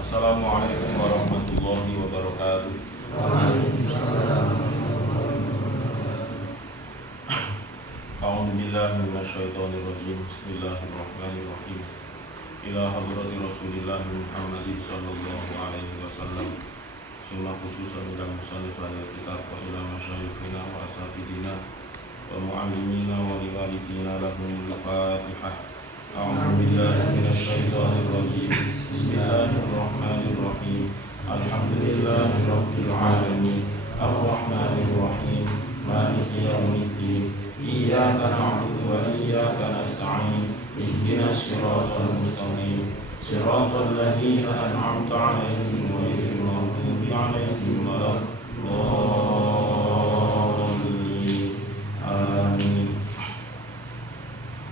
Assalamualaikum warahmatullahi wabarakatuh. A'udzu billahi minasyaitonir rajim. Bismillahirrahmanirrahim. Ila hadrati Rasulillah Muhammadin sallallahu alaihi wasallam. Summa khususan ila musannif al-kitab wa ila masyayikhina wa asatidina wa muallimina wa liwalidina lahum al-Fatihah. A'udzu billahi minasyaitonir rajim. Bismillahirrahmanirrahim. Alhamdulillahi rabbil alamin. Ar-Rahmanir Rahim. Maliki yaumiddin. Iyyaka na'budu wa iyyaka nasta'in. Ihdinas siratal mustaqim. Siratal ladzina an'amta 'alaihim ghairil maghdubi 'alaihim waladdallin. Amin.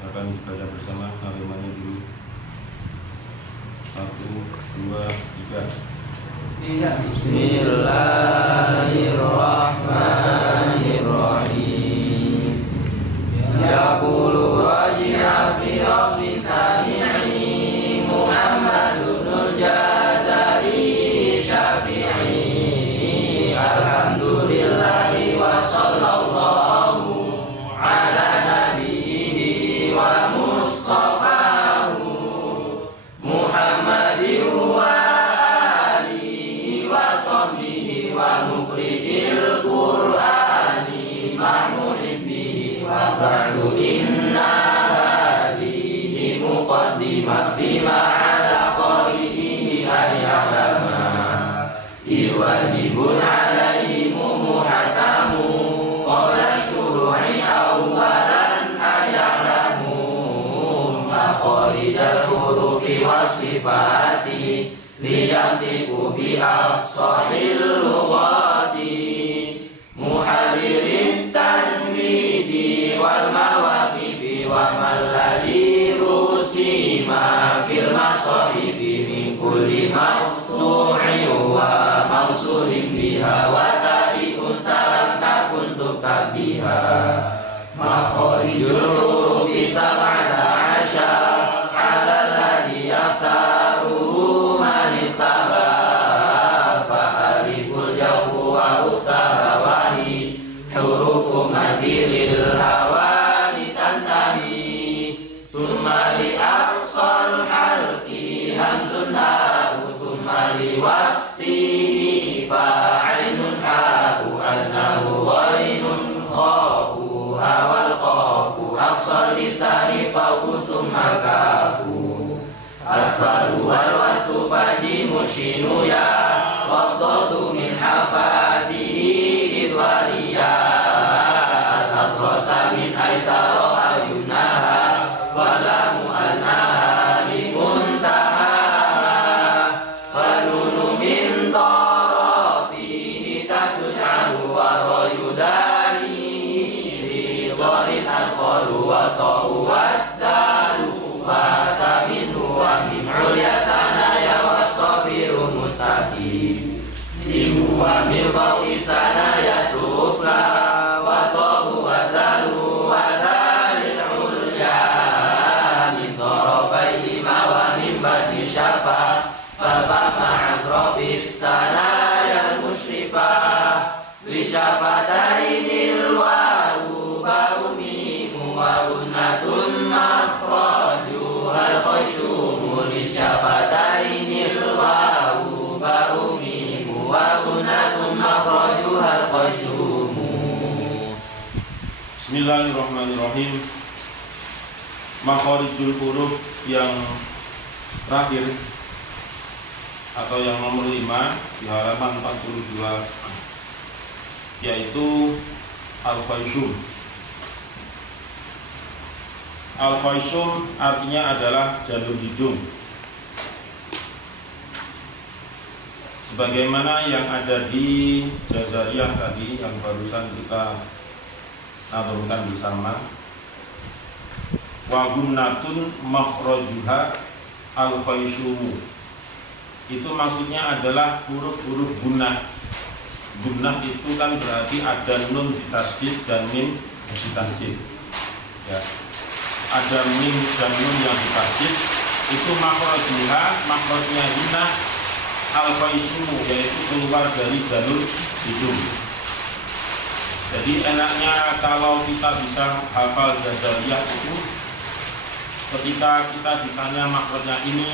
Akan dibaca bersama kalimatnya dulu. 1, 2, 3. Bismillahirrahmanirrahim. Yaqulu raji'a fi rabbi sami'i Muhammadul Jazari Syafi'i. Alhamdulillahi wa sallallahu ala nabiyhi wa mustafahu Muhammadin wa alihi wa sahbihi wa muqri'il Qur'ani ma muhibbihi wa ba'du inna hadihi muqaddimah fima ala qari'ihi ayyalama iwajibun alaihimu muhatamu qabla syuru'i awalan ayyalamu makharijal hurufi wasifati liyantiku bi afsahil lughati muharirin tanwidi wal mawaqifi wa malladhi rusima fil masahifi min kulli maqtu'i wa mausulin biha wa ta'ikun salam takun tukab biha makharijul hurufi sab'ata asyar ala alladhi yaftaruhu man ikhtabar fa aliful jawfu wa ukhtaha wahi hurufu madilil hawali tantahi summa li aqsal halqi hamzun ha'u summa li wasfihi fa'inun ha'u annahu ghainun kha'u hawal qafu aqsal lisani fawqu summa kafu asfalu wal wasfu fajimu shinu ya waqdadu min hafatihi idwariya al-adrasa min aisaro ayunaha walamu annaha limuntaha wanunu min tarafihi takuj'alu wa rayudari ridharin al-qalu wa ta'u wa dalu wa taminu wa min ulya sanaya wa safiru mustaqim limu wa min fawqi sanaya sufla wa ta'u wa dalu wa zalil ulya min tarafayhima wa min badi syafa fafama atrafis sanaya al-mushrifah li syafatainil wahu ba'umimu wa unnatun makhrajuhal khaysyumu li syafatainil wahu ba'umimu wa unnatun makhrajuhal khaysyumu. Bismillahirrahmanirrahim. Makharijul huruf yang terakhir atau yang nomor 5 di halaman 42 yaitu al-khaysyum. Al-khaysyum artinya adalah jalur hidung. Sebagaimana yang ada di Jazariyah tadi yang barusan kita naturkan bersama. Wa gunnatun makhrajuha al-khaysyum. Itu maksudnya adalah huruf-huruf gunnah. Gunnah itu kan berarti ada nun ditasdid dan mim ditasdid. Ya. Ada mim dan nun yang ditasdid, itu makhrajnya gunnah al-faismu, yaitu keluar dari jalur hidung. Jadi enaknya kalau kita bisa hafal jazariyah itu, ketika kita ditanya makrotnya ini,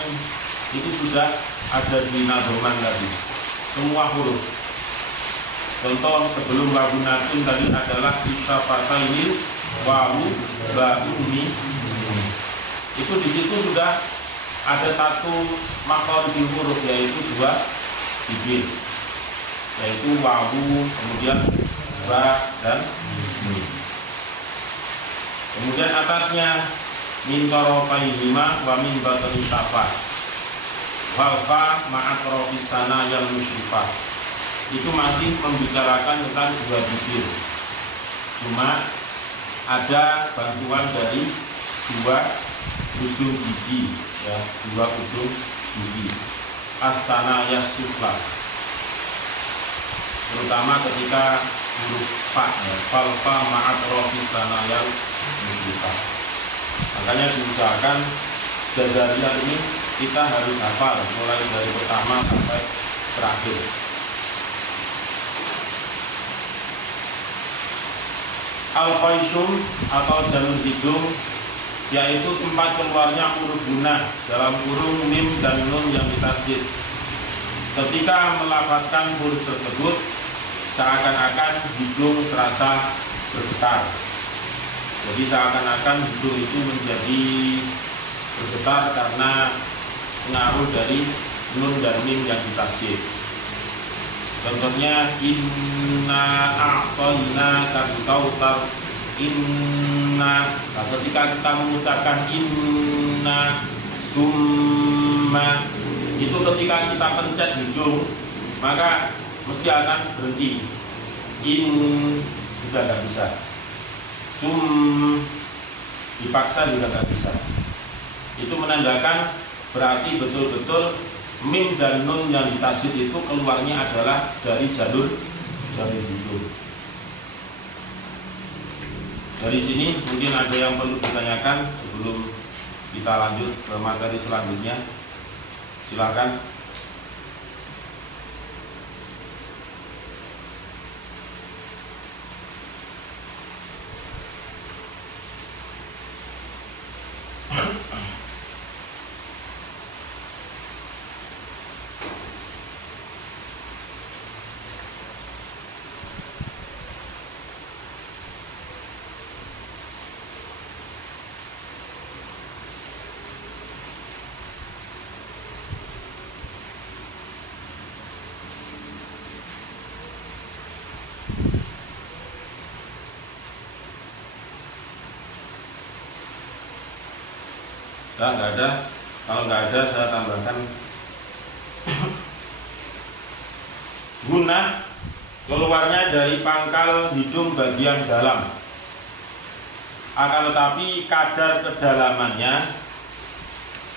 itu sudah ada di nadoman tadi, semua huruf. Contoh sebelum wabunatun tadi adalah isyafatainil wawu ba'u mi. Itu di situ sudah ada satu makhrajul huruf, yaitu dua bibir, yaitu wawu, kemudian ba dan mi. Kemudian atasnya min tarafaihima wa min batni syafa wal fa ma'at rofisana yang musyrifah. Itu masih membicarakan tentang dua bibir, cuma ada bantuan dari dua ujung gigi, ya, dua ujung gigi as-sana yas-sufla, terutama ketika huruf fa, ya, fal fa ma'at rofisana yang musyrifah. Makanya diusahakan jazariyah ini kita harus hafal mulai dari pertama sampai terakhir. Al-faisum atau jalur hidung, yaitu tempat keluarnya huruf gunnah dalam kurung mim dan nun yang ditasjid. Ketika melafazkan huruf tersebut, seakan-akan hidung terasa bergetar. Jadi seakan-akan hidung itu menjadi bergetar karena pengaruh dari nun dan mim yang ditasjid. Contohnya inna a'tayna kabutautar, inna. Nah, ketika kita mengucapkan inna summa, itu ketika kita pencet hidung maka mesti akan berhenti. In sudah tidak bisa, sum dipaksa juga tidak bisa. Itu menandakan berarti betul-betul mim dan nun yang ditasjid itu keluarnya adalah dari jalur hidung. Dari sini mungkin ada yang perlu ditanyakan sebelum kita lanjut ke materi selanjutnya. Silakan. Nggak ada. Kalau nggak ada saya tambahkan gunnah keluarnya dari pangkal hidung bagian dalam, akan tetapi kadar kedalamannya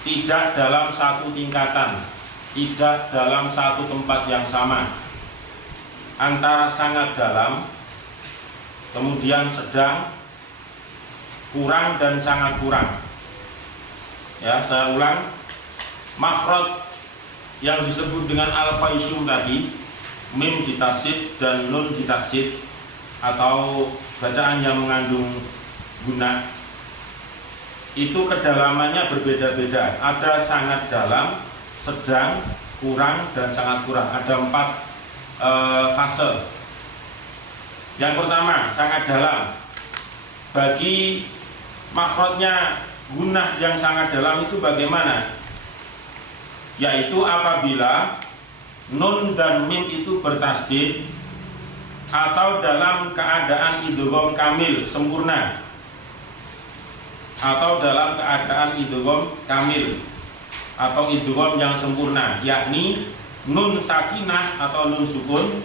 tidak dalam satu tingkatan, tidak dalam satu tempat yang sama, antara sangat dalam, kemudian sedang, kurang, dan sangat kurang. Ya, saya ulang, makhraj yang disebut dengan al-faisum tadi, mim ditasjid dan nun ditasjid, atau bacaan yang mengandung gunnah, itu kedalamannya berbeda-beda. Ada sangat dalam, sedang, kurang, dan sangat kurang. Ada 4 fase. Yang pertama, sangat dalam. Bagi makhrajnya gunnah yang sangat dalam itu bagaimana? Yaitu apabila nun dan mim itu bertasdid atau dalam keadaan idgham kamil sempurna, atau dalam keadaan idgham kamil atau idgham yang sempurna, yakni nun sakinah atau nun sukun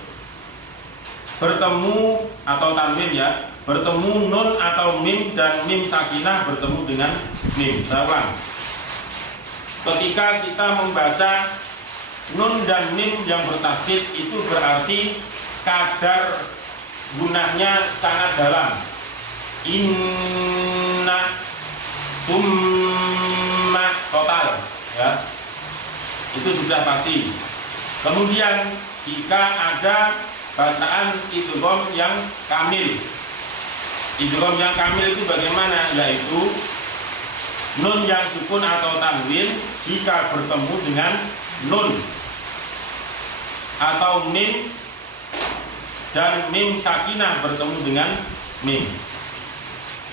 bertemu, atau tanwin, ya, bertemu nun atau mim, dan mim sakinah bertemu dengan mim. Saya ulang, ketika kita membaca nun dan mim yang bertasdid itu berarti kadar gunnahnya sangat dalam. Inna summa total, ya, itu sudah pasti. Kemudian jika ada bacaan idgham yang kamil. Idgham yang kamil itu bagaimana? Yaitu nun yang sukun atau tanwin jika bertemu dengan nun atau mim, dan mim sakinah bertemu dengan mim.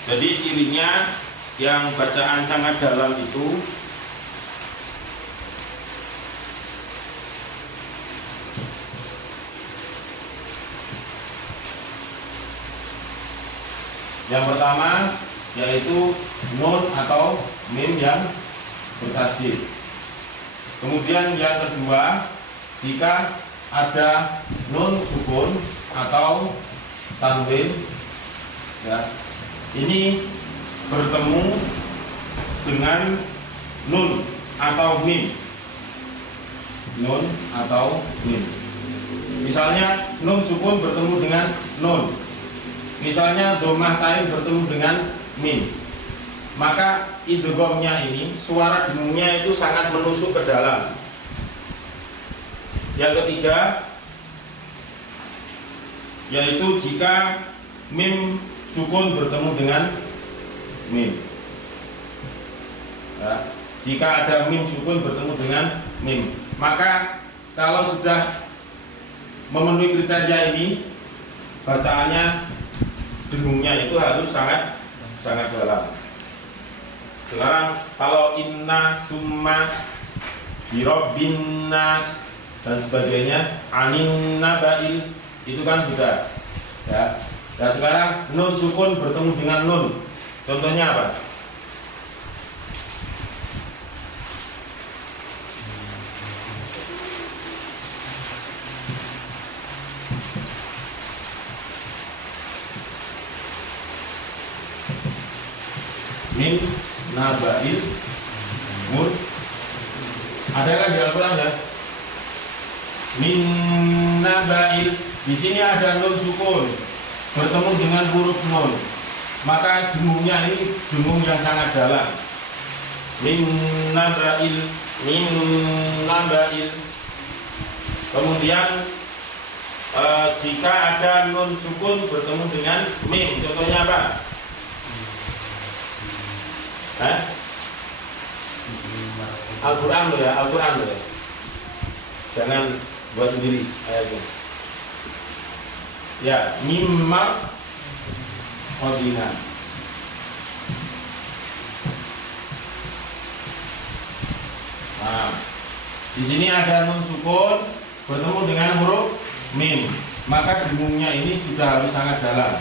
Jadi cirinya yang bacaan sangat dalam itu yang pertama yaitu nun atau mim yang bertasydid. Kemudian yang kedua, jika ada nun sukun atau tanwin, ya, ini bertemu dengan nun atau mim. Nun atau mim. Misalnya nun sukun bertemu dengan nun. Misalnya dhammah tain bertemu dengan mim, maka idghamnya ini suara dengungnya itu sangat menusuk ke dalam. Yang ketiga yaitu jika mim sukun bertemu dengan mim, ya, jika ada mim sukun bertemu dengan mim, maka kalau sudah memenuhi kriteria ini, bacaannya dengungnya itu harus sangat dalam. Sekarang kalau inna, summa, birabbin nas dan sebagainya, anin nabail, itu kan sudah, ya. Dan sekarang nun sukun bertemu dengan nun. Contohnya apa? Min nabail mur. Ada kan di Al-Quran ya? Min nabail. Di sini ada nun sukun bertemu dengan huruf nun, maka dengungnya ini dengung yang sangat dalam. Min nabail, min nabail. Kemudian jika ada nun sukun bertemu dengan mim, contohnya apa? Al-Quran lo ya, Al-Quran lo ya. Jangan buat sendiri ayatnya. Ya, mimma qadina. Nah, di sini ada nun sukun bertemu dengan huruf mim, maka dengungnya ini sudah harus sangat dalam.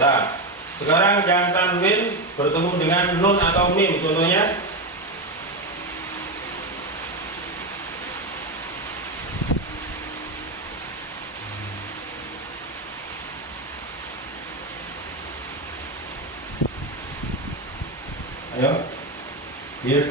Nah, sekarang yang tanwin bertemu dengan nun atau mim, contohnya ayo, bir.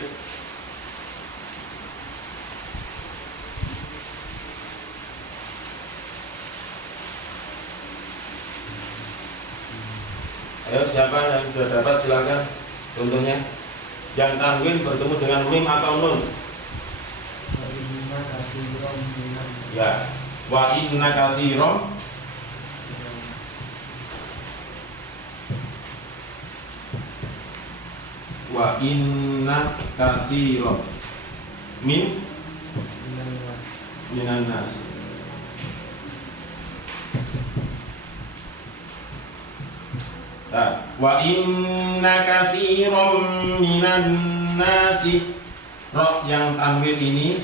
Ayo, siapa yang sudah dapat silakan. Contohnya yang tanwin bertemu dengan mim atau nun. Ya, wa inna katsiran. Wa inna katsiran minan nas. Wa inna katsiran minan nasi. Ra yang tanwin ini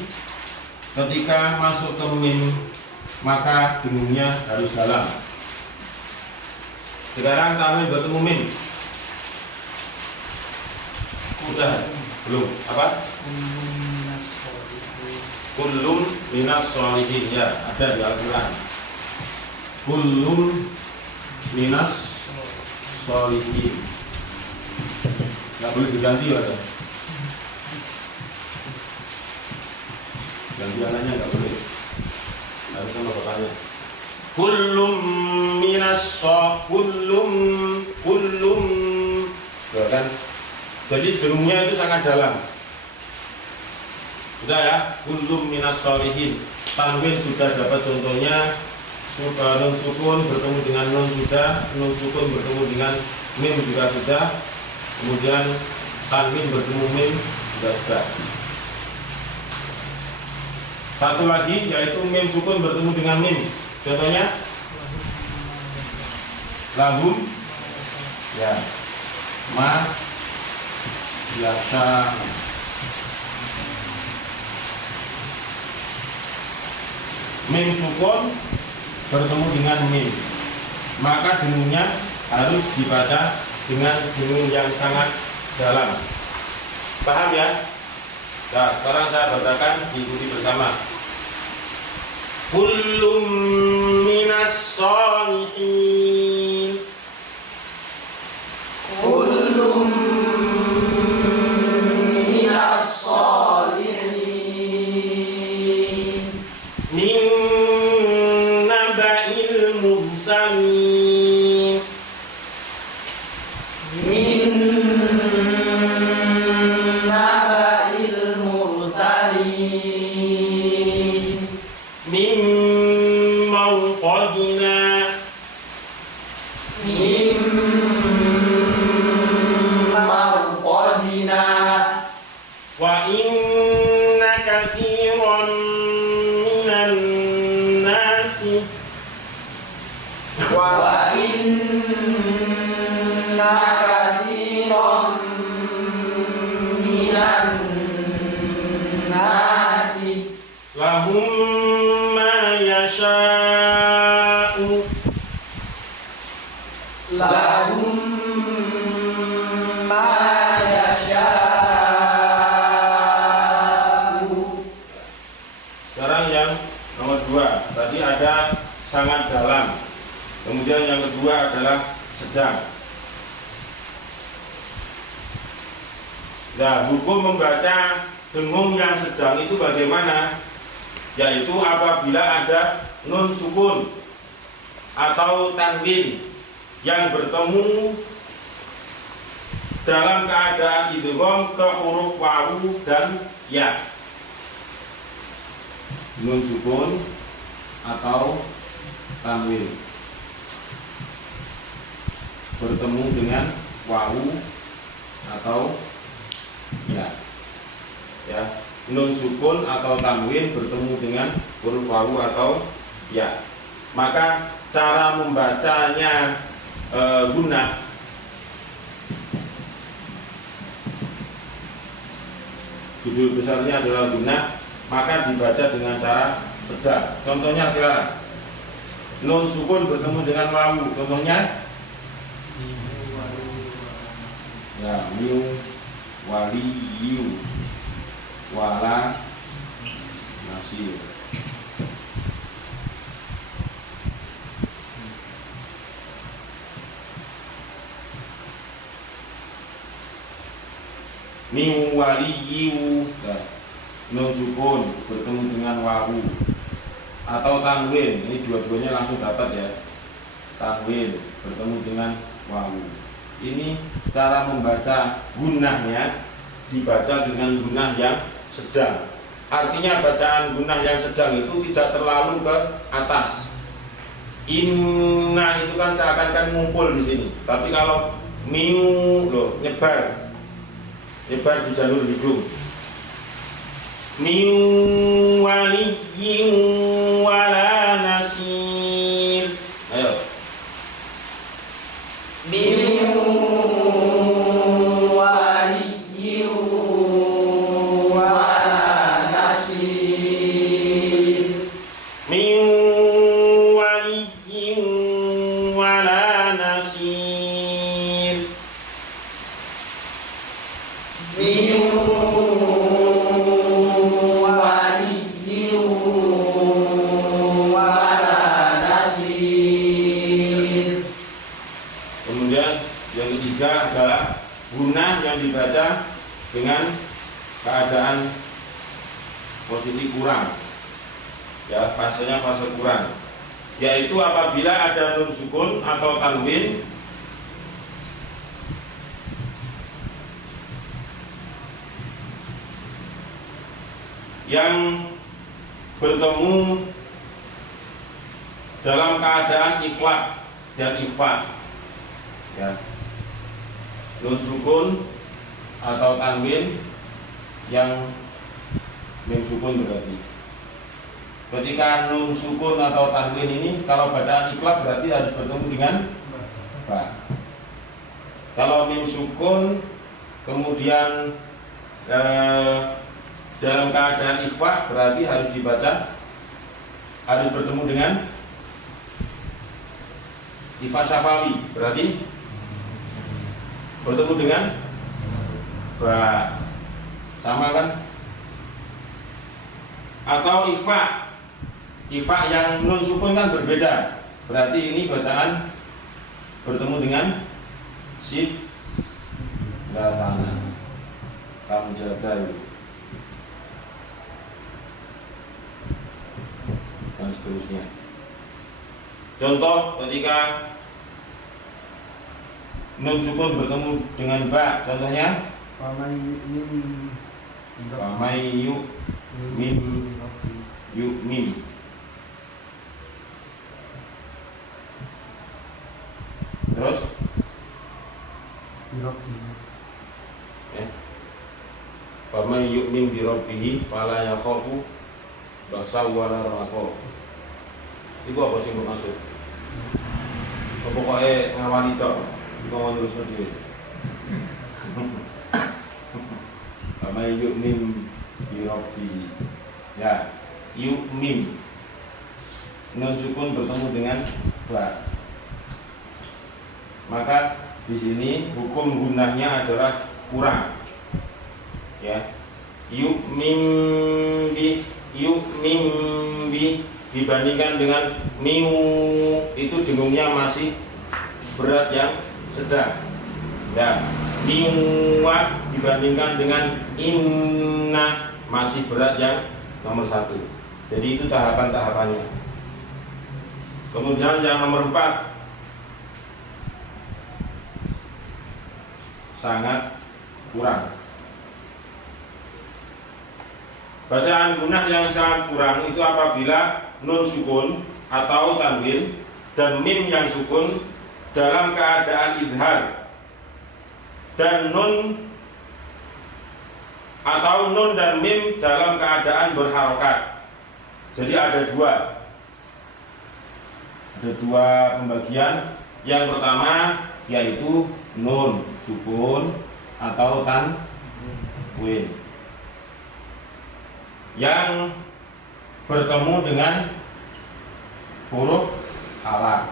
ketika masuk ke mim maka dengungnya harus dalam. Sekarang tanwin bertemu mim. Sudah belum? Apa? Kullum minas sholihin, ya, ada di Al-Quran. Kullum minas sholihin. Nggak boleh diganti ya? Ganti anaknya nggak boleh. Harusnya mau bertanya. Kullum minas kullum, ya kan? Jadi dengungnya itu sangat dalam. Sudah ya, kullum minas sholihin. Tanwin sudah dapat contohnya. Nun sukun bertemu dengan nun sudah, nun sukun bertemu dengan mim juga sudah. Kemudian tanwin bertemu mim sudah. Satu lagi yaitu mim sukun bertemu dengan mim. Contohnya lahum ya ma yasha. Mim sukun bertemu dengan mim, maka dengungnya harus dibaca dengan dengung yang sangat dalam. Paham ya? Nah, sekarang saya bacakan, diikuti bersama. Kullum minas sholihin. Kullum minas sholihin. Min naba'il mursalin. Min naba'il mursalin. Min mawqadina. Min mawqadina. Wa inna katsiran minan nasi. Wa inna katsiran minan nasi Lahum ma yasha'u. lahum ma yasha'u. Sekarang yang nomor 2. Tadi ada sangat dalam. Kemudian yang kedua adalah sedang. Nah, hukum membaca dengung yang sedang itu bagaimana? Yaitu apabila ada nun sukun atau tanwin yang bertemu dalam keadaan idgham ke huruf wawu dan ya. Nun sukun atau tanwin bertemu dengan wawu atau ya. Nun sukun atau tanwin bertemu dengan huruf wawu atau ya. Maka cara membacanya gunnah judul besarnya adalah gunnah, maka dibaca dengan cara sedang. Contohnya sekarang, nun sukun bertemu dengan wawu. Contohnya ya, miu waliyu wala nasir. Miu waliyu, nun sukun bertemu dengan wawu atau tanwin. Ini dua-duanya langsung dapat ya. Tanwin bertemu dengan wawu. Ini cara membaca gunnahnya, dibaca dengan gunnah yang sedang. Artinya bacaan gunnah yang sedang itu tidak terlalu ke atas. Inna itu kan seakan-akan ngumpul di sini. Tapi kalau miu loh, nyebar di jalur hidung. Miu waliyyin wala nasir. Ayo. Dibaca dengan keadaan posisi kurang ya, fasenya fase kurang, yaitu apabila ada nun sukun atau tanwin yang bertemu dalam keadaan iklab dan ikhfa, ya. Nun sukun atau tanwin yang mim sukun berarti. Ketika nun sukun atau tanwin ini kalau bacaan iklab berarti harus bertemu dengan ba. Kalau mim sukun kemudian dalam keadaan ikhfa berarti harus bertemu dengan ikhfa syafawi, berarti bertemu dengan ba, sama kan? Atau ikhfa yang nun sukun kan berbeda, berarti ini bacaan bertemu dengan sif latana kamjadai dan seterusnya. Contoh ketika nun sukun bertemu dengan ba, contohnya famay yu'min. Terus famay yu'min bi rabbih fala yakhafu ba'sa wala raqa. Iku apa sih maksud? Pokoknya ngawani tok, ngomong terus dhewe. Famay yu'min bi rabbih. Ya, yu'min. Nun sukun bertemu dengan ba. Maka di sini hukum gunahnya adalah kurang. Ya. Yu'min bi dibandingkan dengan miu itu dengungnya masih berat yang sedang. Ya, miwa dibandingkan dengan inna masih berat yang nomor 1. Jadi itu tahapan-tahapannya. Kemudian yang nomor 4 sangat kurang. Bacaan gunah yang sangat kurang itu apabila nun sukun atau tanwin dan mim yang sukun dalam keadaan idhar, dan nun atau nun dan mim dalam keadaan berharokat. Jadi ada dua pembagian. Yang pertama yaitu nun sukun atau tanwin yang bertemu dengan huruf alaq.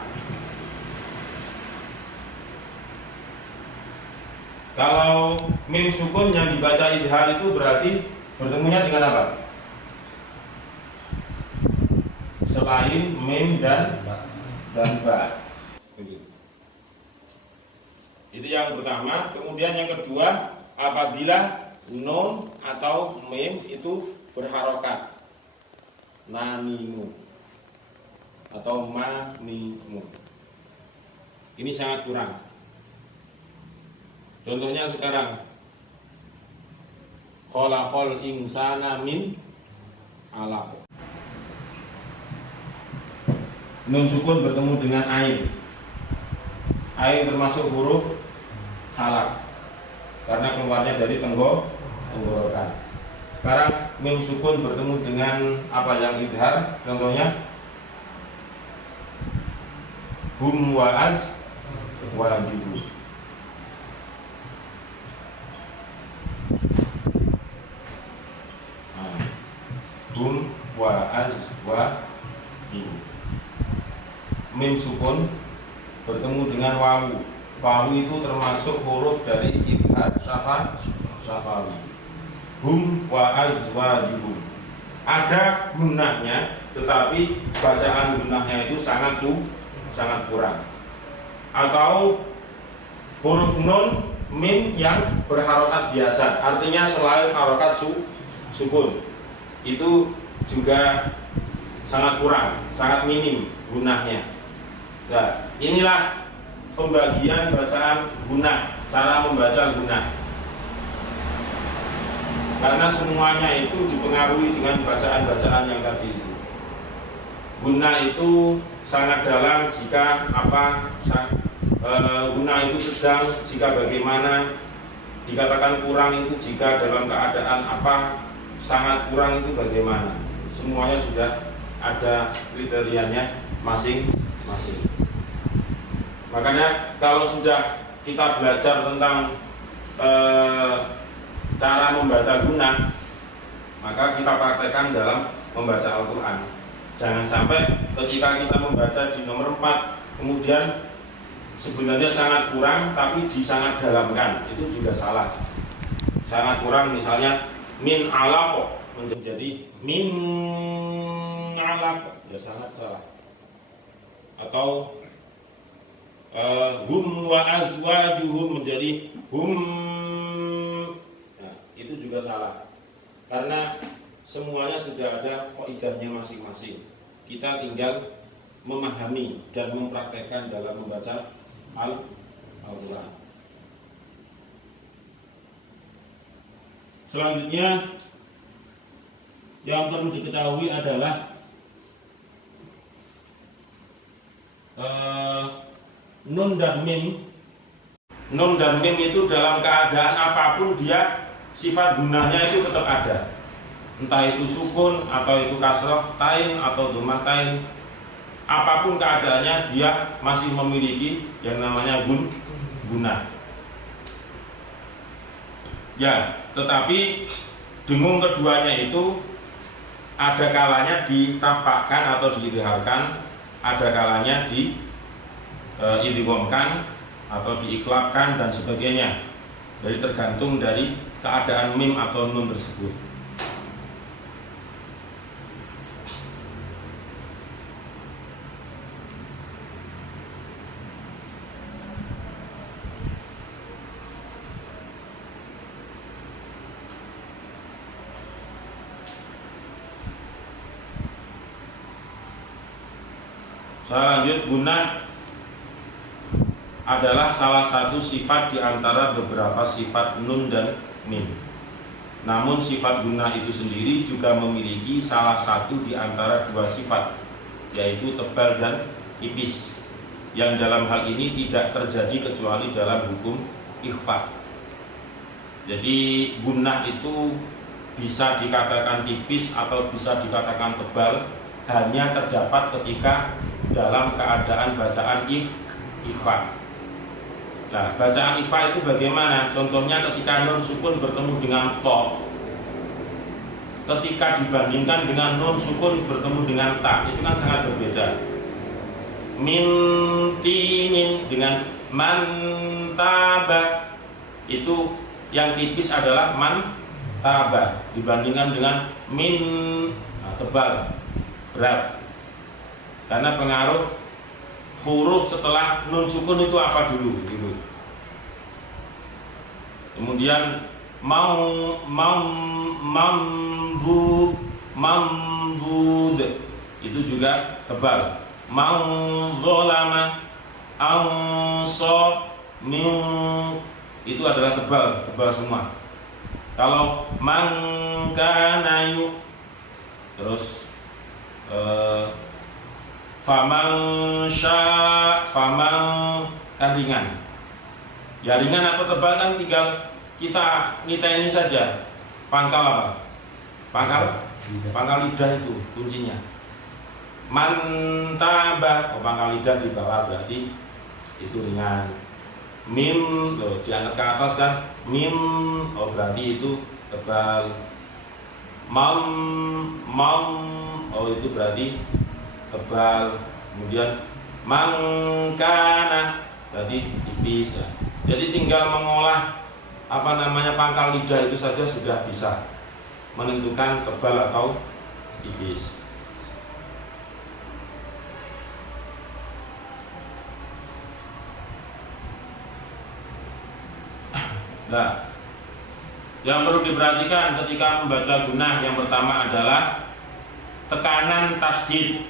Kalau mim sukun yang dibaca idhar itu berarti bertemunya dengan apa? Selain mim dan ba. Itu yang pertama. Kemudian yang kedua, apabila nun atau mim itu berharokat, nanimu atau manimu, ini sangat kurang. Contohnya sekarang, khalaqal insana min alaq. Nun sukun bertemu dengan ain. Ain termasuk huruf halak karena keluarnya dari tenggorokan. Sekarang mim sukun bertemu dengan apa yang idhar, contohnya hum wa az wa jibu. Hum wa az wa jibu. Mim sukun bertemu dengan wawu. Wawu itu termasuk huruf dari idhar syafawi. Hum wa azwajuhum. Ada gunahnya, tetapi bacaan gunahnya itu sangat kurang. Atau huruf nun mim yang berharokat biasa, artinya selain harokat sukun, itu juga sangat kurang, sangat minim gunahnya. Nah, inilah pembagian bacaan gunah, cara membaca gunah. karena semuanya itu dipengaruhi dengan bacaan-bacaan yang tadi itu. Guna itu sangat dalam jika guna itu sedang jika bagaimana, dikatakan kurang itu jika dalam keadaan apa, sangat kurang itu bagaimana. Semuanya sudah ada kriterianya masing-masing. Makanya kalau sudah kita belajar tentang cara membaca guna, maka kita praktekkan dalam membaca Al-Quran. Jangan sampai ketika kita membaca di nomor 4 kemudian sebenarnya sangat kurang tapi sangat dalamkan, itu juga salah. Sangat kurang misalnya min alaq menjadi min alaq, ya sangat salah. Atau hum wa azwajuhum menjadi hum, nah, itu juga salah. Karena semuanya sudah ada kaidahnya masing-masing. Kita tinggal memahami dan mempraktekkan dalam membaca Al-Quran. Selanjutnya yang perlu diketahui adalah nun dan mim. Nun dan mim itu dalam keadaan apapun dia sifat gunanya itu tetap ada. Entah itu sukun atau itu kasroh tain atau dhammah tain, apapun keadaannya dia masih memiliki yang namanya guna. Ya, tetapi dengung keduanya itu ada kalanya ditampakkan atau diidghamkan, ada kalanya diidghamkan atau diiklabkan dan sebagainya. Jadi tergantung dari keadaan mim atau nun tersebut. Lanjut, guna adalah salah satu sifat di antara beberapa sifat nun dan mim. Namun sifat guna itu sendiri juga memiliki salah satu di antara dua sifat, yaitu tebal dan tipis, yang dalam hal ini tidak terjadi kecuali dalam hukum ikhfa. Jadi guna itu bisa dikatakan tipis atau bisa dikatakan tebal, hanya terdapat ketika dalam keadaan bacaan ikhfa. Nah, bacaan ikhfa itu bagaimana? Contohnya ketika nun sukun bertemu dengan to, ketika dibandingkan dengan nun sukun bertemu dengan ta, itu kan sangat berbeda. Min tinin dengan man taba, itu yang tipis adalah man taba dibandingkan dengan min, nah, tebal, berat. Karena pengaruh huruf setelah nun sukun itu apa dulu gitu. Kemudian mambud itu juga tebal. Zolama min itu adalah tebal semua. Kalau mangkanayu terus faman kan ringan. Ya ringan atau tebal kan tinggal kita ini saja. Pangkal apa? Pangkal lidah itu kuncinya. Mantabah, pangkal lidah di bawah berarti itu ringan. Mim, loh, diangkat ke atas kan? Mim, oh berarti itu tebal. Oh itu berarti tebal. Kemudian mangkana berarti tipis ya. Jadi tinggal mengolah pangkal lidah itu saja sudah bisa menentukan tebal atau tipis. Nah, yang perlu diperhatikan ketika membaca gunah yang pertama adalah tekanan tasdid.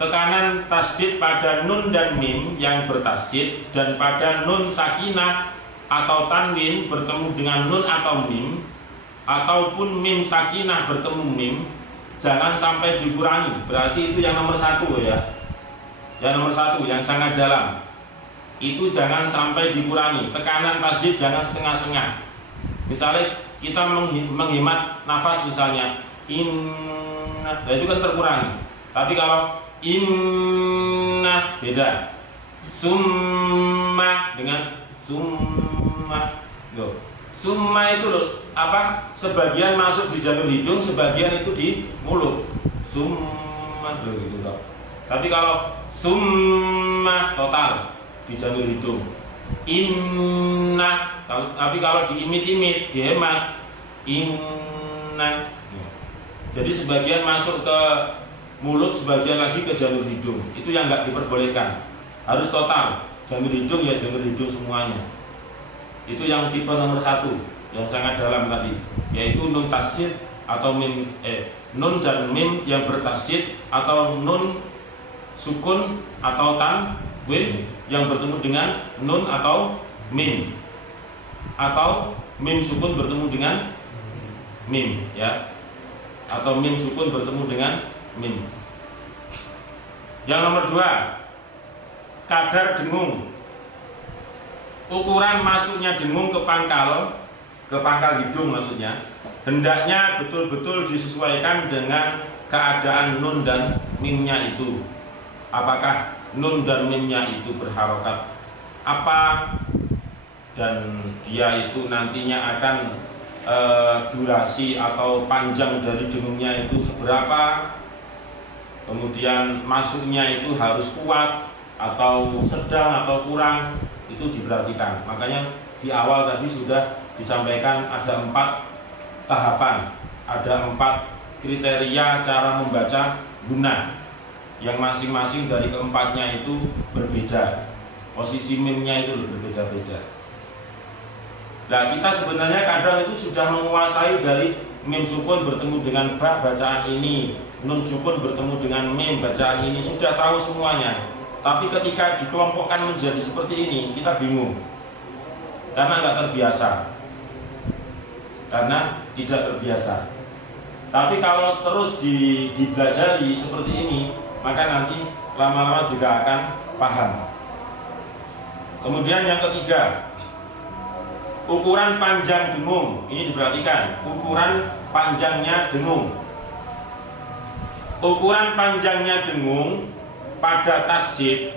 Tekanan tasdid pada nun dan mim yang bertasdid dan pada nun sakinah atau tanwin bertemu dengan nun atau mim ataupun mim sakinah bertemu mim, jangan sampai dikurangi. Berarti itu yang nomor 1 ya. Yang nomor 1 yang sangat dalam itu jangan sampai dikurangi. Tekanan tasydid jangan setengah-setengah. Misalnya kita menghemat nafas misalnya inna, itu kan terkurangi. Tapi kalau inna beda. Summa dengan summa. Loh. Summa itu loh, apa? Sebagian masuk di jalur hidung, sebagian itu di mulut. Summa loh gitu loh. Tapi kalau summa total di jalur hidung. Inna tapi kalau diimit-imit, dihemat inna. Jadi sebagian masuk ke mulut, sebagian lagi ke jalur hidung. Itu yang nggak diperbolehkan. Harus total. Jalur hidung ya jalur hidung semuanya. Itu yang tipe nomor 1 yang sangat dalam tadi, yaitu nun tasydid atau mim nun dan mim yang bertasydid, atau nun sukun atau tanwin yang bertemu dengan nun atau mim, atau mim sukun bertemu dengan mim ya, atau mim sukun bertemu dengan mim. Yang nomor 2, kadar dengung. Ukuran masuknya dengung ke pangkal hidung maksudnya, hendaknya betul-betul disesuaikan dengan keadaan nun dan mimnya itu. Apakah nun dan mimnya itu berharokat apa, dan dia itu nantinya akan durasi atau panjang dari dengungnya itu seberapa, kemudian masuknya itu harus kuat atau sedang atau kurang, itu diperhatikan. Makanya di awal tadi sudah disampaikan ada 4 tahapan, ada 4 kriteria cara membaca guna, yang masing-masing dari keempatnya itu berbeda, posisi mimnya itu berbeda-beda. Nah, kita sebenarnya kadang itu sudah menguasai dari mim sukun bertemu dengan ba bacaan ini, nun sukun bertemu dengan mim bacaan ini, sudah tahu semuanya. Tapi ketika dikelompokkan menjadi seperti ini, kita bingung karena nggak terbiasa, karena tidak terbiasa. Tapi kalau terus dipelajari seperti ini, maka nanti lama-lama juga akan paham. Kemudian yang ketiga, ukuran panjang dengung. Ini diperhatikan, ukuran panjangnya dengung. Ukuran panjangnya dengung pada tasydid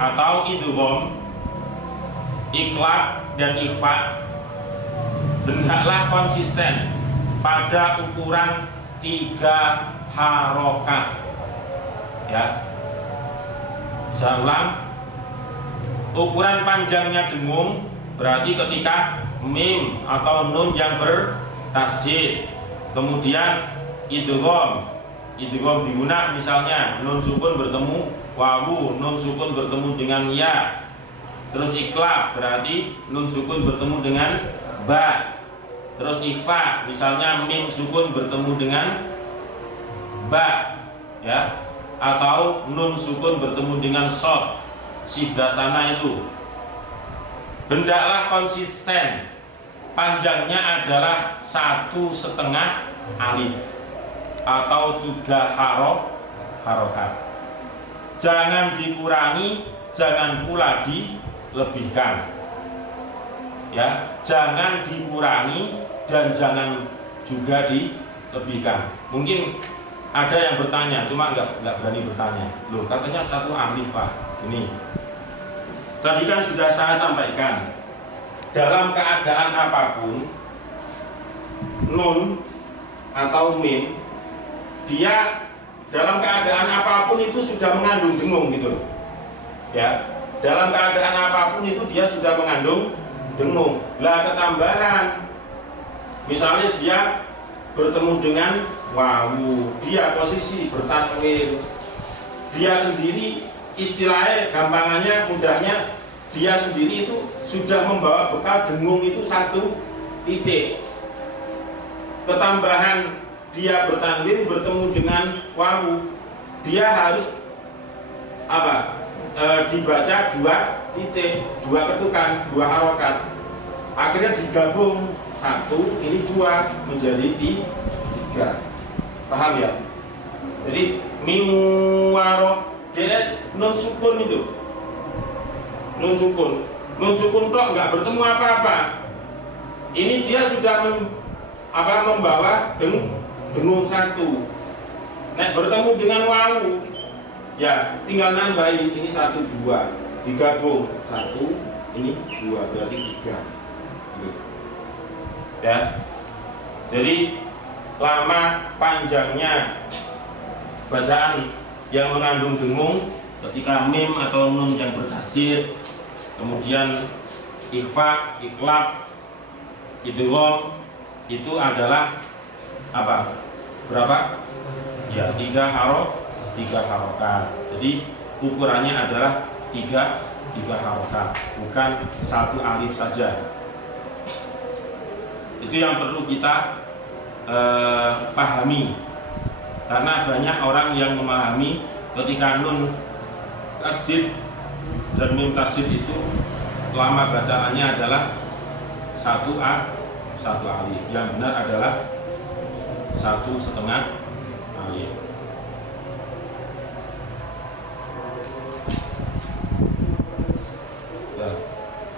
atau idgham, iqlab dan ikhfa hendaklah konsisten pada ukuran 3 harokat. Ya, saya ulang. Ukuran panjangnya dengung berarti ketika mim atau nun yang bertasydid, kemudian idgham diguna misalnya nun sukun bertemu wawu, nun sukun bertemu dengan ya. Terus iqlab berarti nun sukun bertemu dengan ba. Terus ikhfa misalnya mim sukun bertemu dengan ba ya, atau nun sukun bertemu dengan shad, shiddatana itu. Hendaklah konsisten, panjangnya adalah 1,5 alif atau 3 harokat. Jangan dikurangi, jangan pula dilebihkan. Ya, jangan dikurangi dan jangan juga dilebihkan. Mungkin ada yang bertanya, cuma nggak berani bertanya. Loh, katanya 1 alif Pak. Ini tadi kan sudah saya sampaikan, dalam keadaan apapun nun atau mim, dia dalam keadaan apapun itu sudah mengandung dengung gitu loh. Ya, dalam keadaan apapun itu dia sudah mengandung dengung. Lah ketambahan, misalnya dia bertemu dengan wawu, dia posisi bertanwin, dia sendiri istilahnya gampangannya mudahnya, dia sendiri itu sudah membawa bekal dengung itu 1 titik. Ketambahan dia bertanwin bertemu dengan wawu, dia harus apa? Dibaca 2 titik, 2 ketukan, 2 harokat. Akhirnya digabung satu, ini dua, menjadi tiga. Paham ya? Jadi miwaro dia non sukun itu, non sukun tok nggak bertemu apa-apa. Ini dia sudah membawa dengung satu. Nek bertemu dengan wawu, ya tinggal nambahi ini satu dua, digabung satu, ini dua, berarti tiga. Ya, jadi lama panjangnya bacaan yang mengandung dengung ketika mim atau nun yang bertasir, kemudian ikhfa, iklab, idgham itu adalah apa? Berapa? Ya, tiga harokat. Jadi ukurannya adalah tiga harokat, bukan satu alif saja. Itu yang perlu kita pahami, karena banyak orang yang memahami ketika nun tasjid dan mim tasjid itu lama bacaannya adalah satu alif. Yang benar adalah 1,5 alif.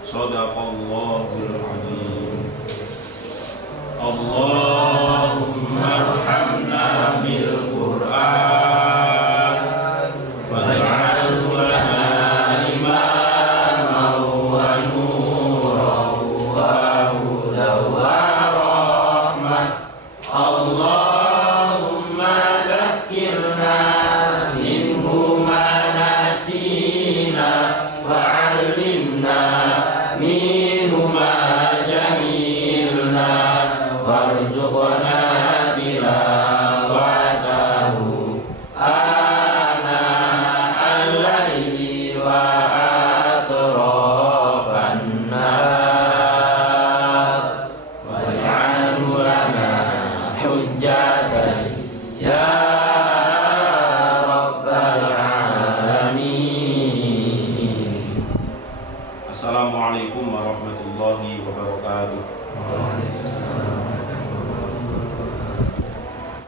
Shadaqallahul azim. Allahumma arhamna bil Qur'an waj'alhu lana imaman wa nuran wa hudan wa rahmah. Allahumma dzakkirna minhu ma nasina wa 'allimna minhu ma jahilna warzuqna tilawatahu ana al-laili wa atrafan nahar waj'alhu lana hujjatan ya rabbal alamin. Assalamualaikum warahmatullahi wabarakatuh.